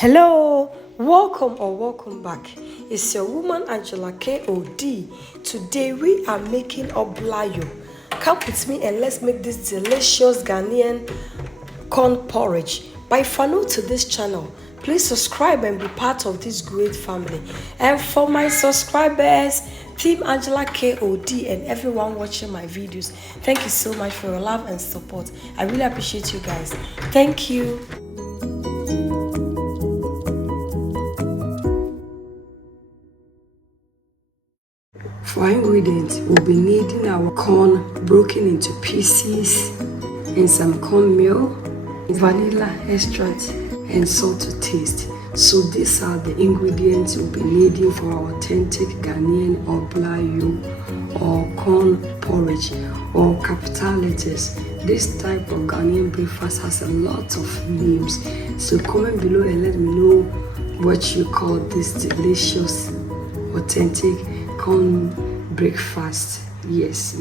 Hello, welcome back. It's your woman Angela KOD. Today we are making Oblayoo. Come with me and let's make this delicious Ghanaian corn porridge. But if you're new to this channel, please subscribe and be part of this great family. And for my subscribers, Team Angela KOD and everyone watching my videos, thank you so much for your love and support. I really appreciate you guys. Thank you. For our ingredients, we'll be needing our corn broken into pieces and some cornmeal, vanilla extract, and salt to taste. So these are the ingredients we'll be needing for our authentic Ghanaian Oblayoo or corn porridge or capital letters. This type of Ghanaian breakfast has a lot of names. So comment below and let me know what you call this delicious, authentic corn breakfast. Yes.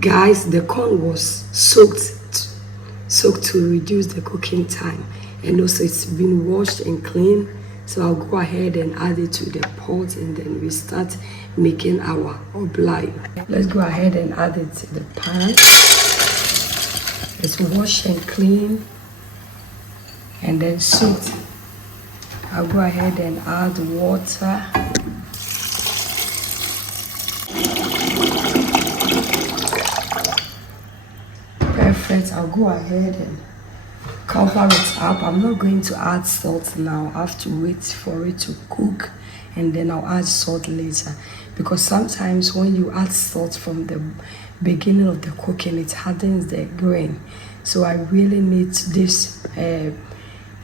Guys, the corn was soaked to reduce the cooking time, and also it's been washed and cleaned. So I'll go ahead and add it to the pot, and then we start making our Oblayoo. Let's go ahead and add it to the pan. It's washed and clean and then soaked. I'll go ahead and add water. Perfect. I'll go ahead and cover it up. I'm not going to add salt now. I have to wait for it to cook and then I'll add salt later, because sometimes when you add salt from the beginning of the cooking, it hardens the grain. So I really need this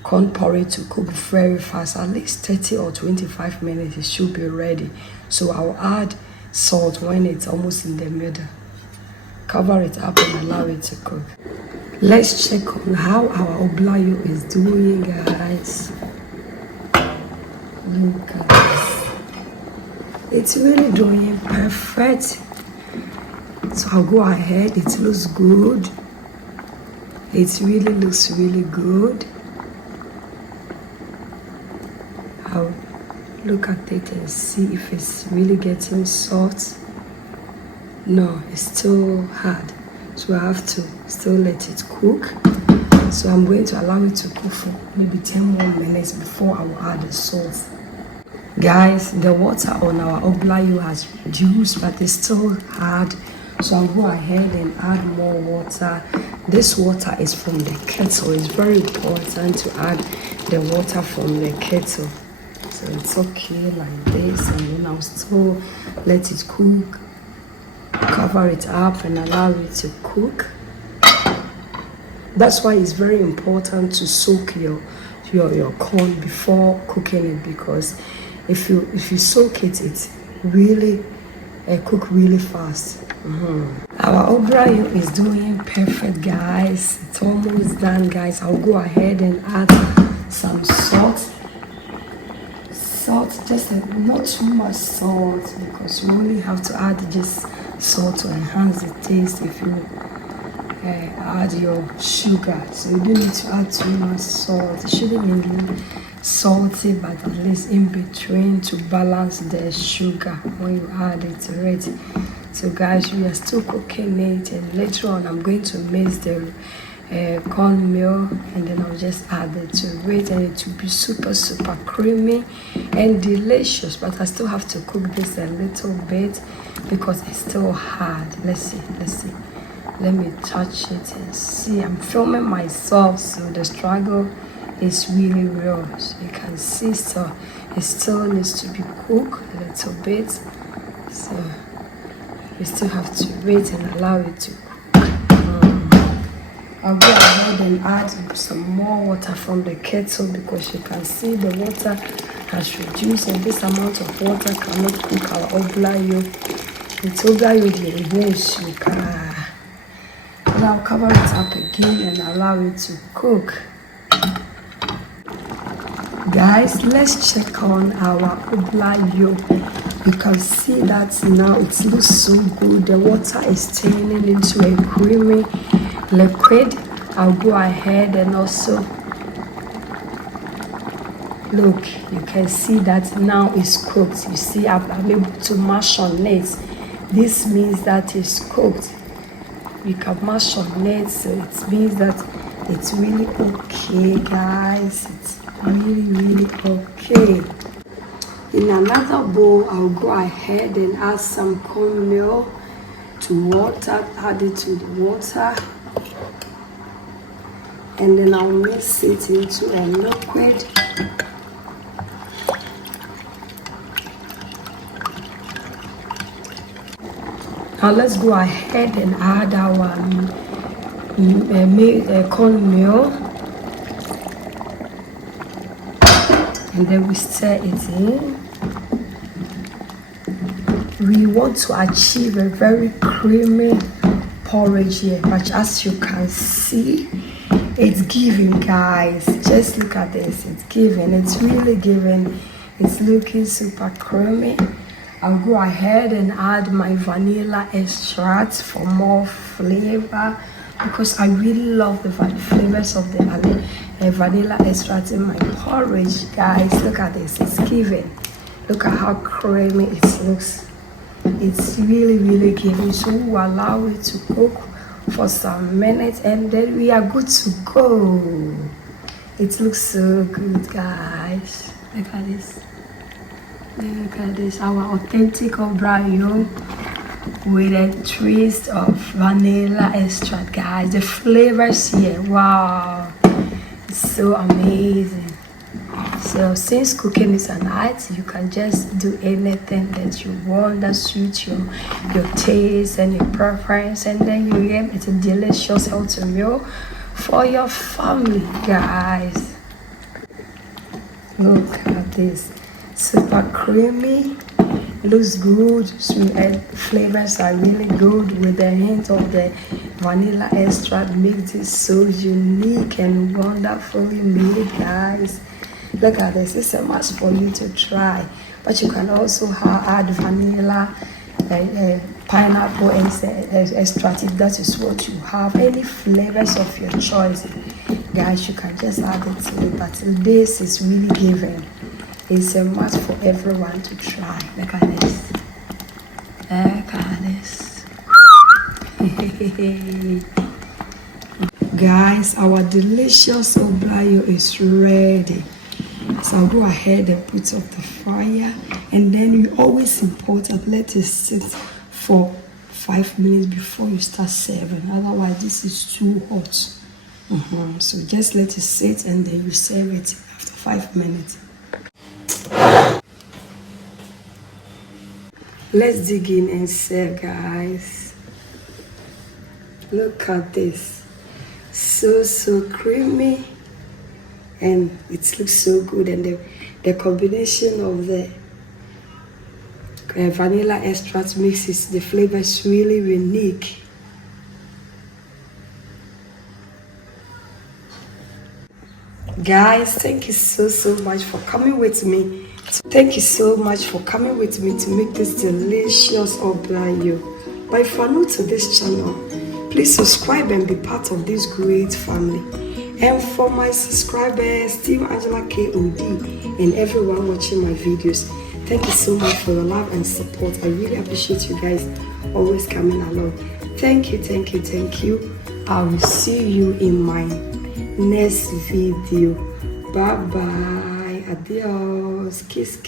corn porridge to cook very fast, at least 30 or 25 minutes. It should be ready. So I'll add salt when it's almost in the middle. Cover it up and allow it to cook. Let's check on how our Oblayoo is doing, guys. Look at this. It's really doing perfect. So I'll go ahead. It looks good. It really looks really good. I'll look at it and see if it's really getting soft. No, it's still hard, so I have to still let it cook. So I'm going to allow it to cook for maybe 10 more minutes before I will add the salt. Guys, the water on our Oblayoo has reduced, but it's still hard, so I'll go ahead and add more water. This water is from the kettle. It's very important to add the water from the kettle. So it's okay like this, and then I'll still let it cook. Cover it up and allow it to cook. That's why it's very important to soak your corn before cooking it, because if you soak it, it's really cook really fast. Our Oblayoo is doing perfect, guys. It's almost done, guys. I'll go ahead and add some salt, just not too much salt, because you only have to add just salt to enhance the taste if you add your sugar. So you don't need to add too much salt. It shouldn't be really salty, but at least in between to balance the sugar when you add it to it. So guys, we are still cooking it, and later on I'm going to mix the cornmeal, and then I'll just add it to it, and it will be super creamy and delicious. But I still have to cook this a little bit because it's still hard. Let's see. Let me touch it and see. I'm filming myself, so the struggle is really real. So you can see, so it still needs to be cooked a little bit. So we still have to wait and allow it to cook. I'll go ahead and add some more water from the kettle, because you can see the water has reduced, and this amount of water cannot cook our Oblayoo. It's Oblayoo the sugar. And I'll cover it up again and allow it to cook. Guys, let's check on our Oblayoo. You can see that now it looks so good. The water is turning into a creamy liquid. I'll go ahead and also Look, you can see that now it's cooked. You see, I'm able to mash on it. This means that it's cooked. You can mash on it, so it means that it's really okay, guys. It's really okay. In another bowl, I'll go ahead and add some cornmeal to water. Add it to the water, and then I'll mix it into a liquid. Now let's go ahead and add our cornmeal, and then we stir it in. We want to achieve a very creamy porridge here, but as you can see, it's giving, guys. Just look at this. It's giving. It's really giving. It's looking super creamy. I'll go ahead and add my vanilla extract for more flavor, because I really love the flavors of the vanilla extract in my porridge, guys. Look at this. It's giving. Look at how creamy it looks. It's really giving. So we'll allow it to cook for some minutes, and then we are good to go. It looks so good, guys. Look at this. Look at this, our authentic Oblayoo with a twist of vanilla extract, guys. The flavors here, wow, it's so amazing. So since cooking is an art, you can just do anything that you want that suits your taste and your preference, and then you get a delicious healthy meal for your family, guys. Look at this. Super creamy, looks good, sweet, and flavors are really good with the hint of the vanilla extract. Makes it so unique and wonderfully made, guys. Look at this. It's a must for you to try, but you can also add vanilla, pineapple extract if that is what you have. Any flavors of your choice, guys, you can just add it to it. But this is really giving. It's a must for everyone to try. Look at this. Look at this. Guys, our delicious Oblayoo is ready. So I'll go ahead and put up the fire, and then you always important, let it sit for 5 minutes before you start serving. Otherwise, this is too hot. So just let it sit, and then you serve it after 5 minutes. Let's dig in and serve, guys. Look at this. So creamy, and it looks so good, and the combination of the vanilla extract mixes the flavors really unique. Guys, thank you so much for coming with me. Thank you so much for coming with me to make this delicious Oblayoo. But if you are new to this channel, please subscribe and be part of this great family. And for my subscribers, Team Angela KOD, and everyone watching my videos, thank you so much for your love and support. I really appreciate you guys always coming along. Thank you. I will see you in my next video. Bye bye. Adios. Kiss.